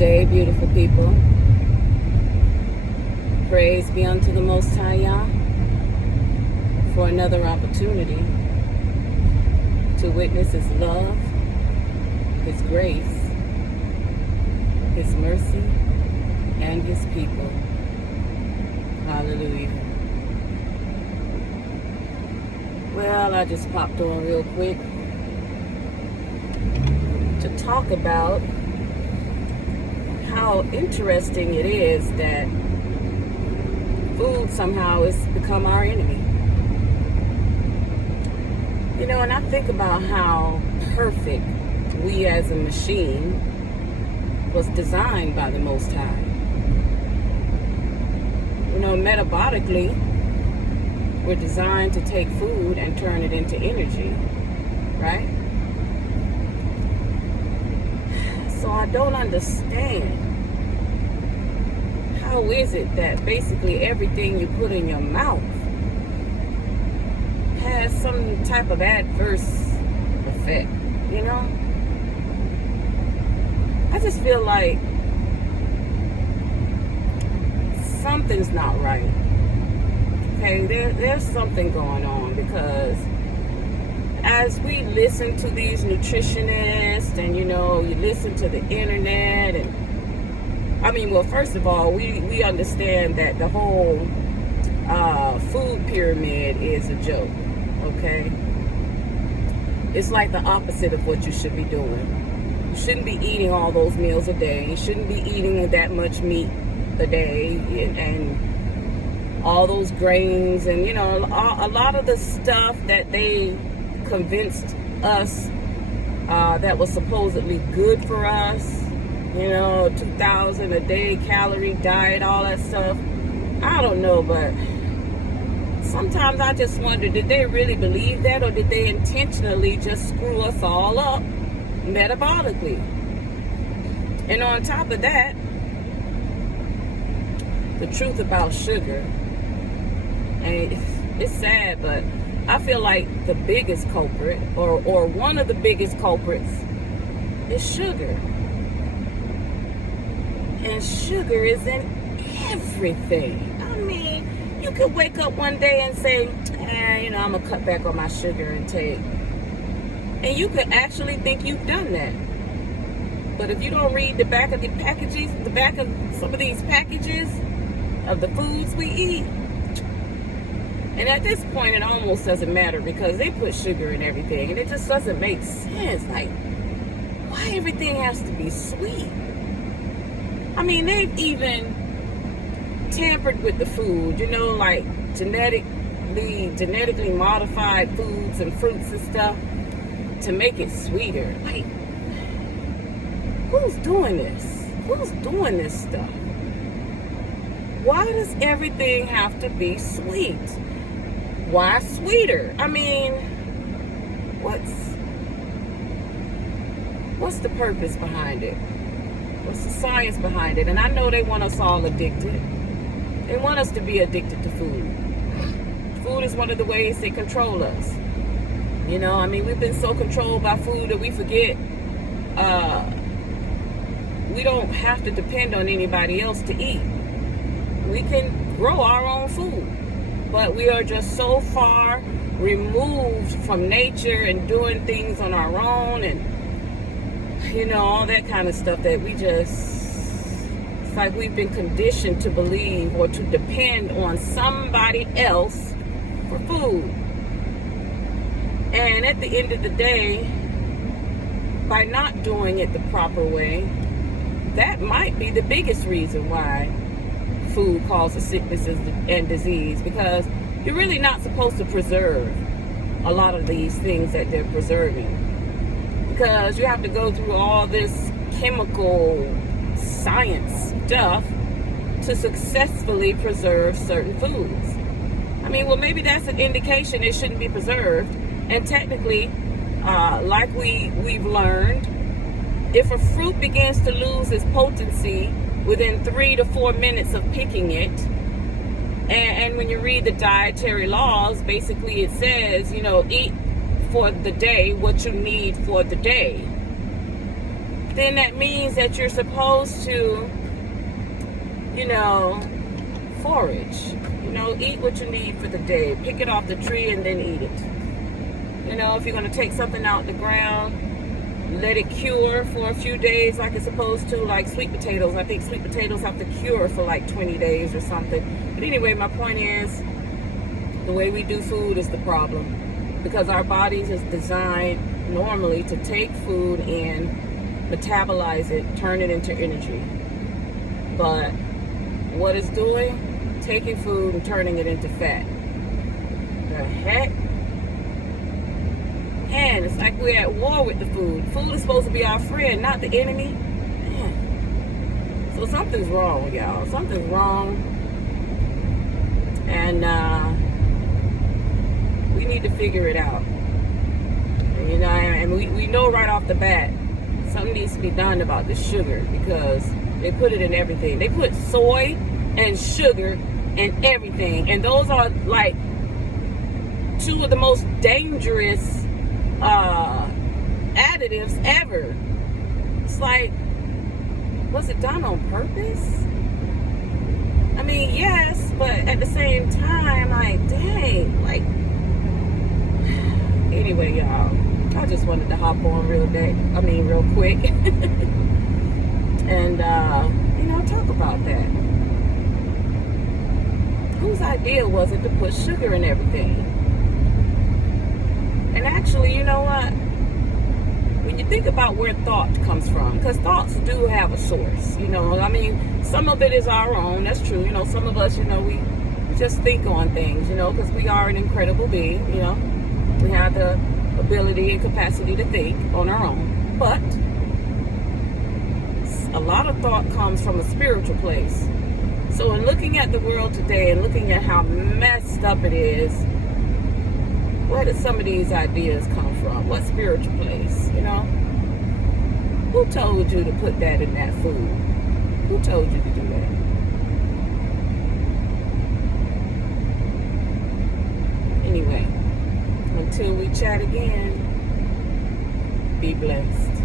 day, beautiful people. Praise be unto the Most High Yah for another opportunity to witness His love, His grace, His mercy, and His people. Hallelujah. Well, I just popped on real quick to talk about how interesting it is that food somehow has become our enemy. You know, and I think about how perfect we as a machine was designed by the Most High. You know, metabolically, we're designed to take food and turn it into energy, right? So I don't understand. How is it that basically everything you put in your mouth has some type of adverse effect, you know? I just feel like something's not right. Okay, there's something going on, because as we listen to these nutritionists and, you know, you listen to the internet, and I mean, well, first of all, we understand that the whole food pyramid is a joke, okay? It's like the opposite of what you should be doing. You shouldn't be eating all those meals a day. You shouldn't be eating that much meat a day and all those grains and, you know, a lot of the stuff that they convinced us that was supposedly good for us, you know, 2,000 a day calorie diet, all that stuff. I don't know, but sometimes I just wonder, did they really believe that, or did they intentionally just screw us all up metabolically? And on top of that, the truth about sugar, and it's sad, but I feel like the biggest culprit, or one of the biggest culprits, is sugar. And sugar is in everything. I mean, you could wake up one day and say, you know, I'm going to cut back on my sugar intake. And you could actually think you've done that. But if you don't read the back of the packages, the back of some of these packages of the foods we eat, and at this point, it almost doesn't matter, because they put sugar in everything, and it just doesn't make sense. Like, why everything has to be sweet? I mean, they've even tampered with the food, you know, like genetically modified foods and fruits and stuff to make it sweeter. Like, who's doing this? Who's doing this stuff? Why does everything have to be sweet? Why sweeter? I mean, what's the purpose behind it? What's the science behind it? And I know they want us all addicted. They want us to be addicted to food. Food is one of the ways they control us. You know, I mean, we've been so controlled by food that we forget we don't have to depend on anybody else to eat. We can grow our own food. But we are just so far removed from nature and doing things on our own and, you know, all that kind of stuff that we just, it's like we've been conditioned to believe or to depend on somebody else for food. And at the end of the day, by not doing it the proper way, that might be the biggest reason why food causes sicknesses and disease, because you're really not supposed to preserve a lot of these things that they're preserving, because you have to go through all this chemical science stuff to successfully preserve certain foods. I mean, well, maybe that's an indication it shouldn't be preserved. And technically, like we've learned, if a fruit begins to lose its potency within 3 to 4 minutes of picking it, and when you read the dietary laws, basically it says, you know, eat for the day what you need for the day. then that means that you're supposed to, forage. Eat what you need for the day. Pick it off the tree and then eat it. If you're going to take something out the ground, let it cure for a few days like it's supposed to, like sweet potatoes. I think sweet potatoes have to cure for like 20 days or something. But anyway, my point is, the way we do food is the problem. Because our bodies is designed normally to take food and metabolize it, turn it into energy. But what it's doing? Taking food and turning it into fat. The heck? Man, it's like we're at war with the food. Food is supposed to be our friend, not the enemy. Man. So something's wrong, y'all. Something's wrong. And we need to figure it out. And we know right off the bat, something needs to be done about the sugar, because they put it in everything. They put soy and sugar in everything. And those are like two of the most dangerous additives ever. It's like, was it done on purpose? I mean, yes, but at the same time, like, dang, like, anyway, y'all, I just wanted to hop on real quick and talk about that. Whose idea was it to put sugar in everything? And actually, you know what? When you think about where thought comes from, because thoughts do have a source, some of it is our own, that's true. Some of us, we just think on things, because we are an incredible being, we have the ability and capacity to think on our own. But a lot of thought comes from a spiritual place. So in looking at the world today and looking at how messed up it is, where did some of these ideas come from? What spiritual place, Who told you to put that in that food? Who told you to do that? Anyway, until we chat again, be blessed.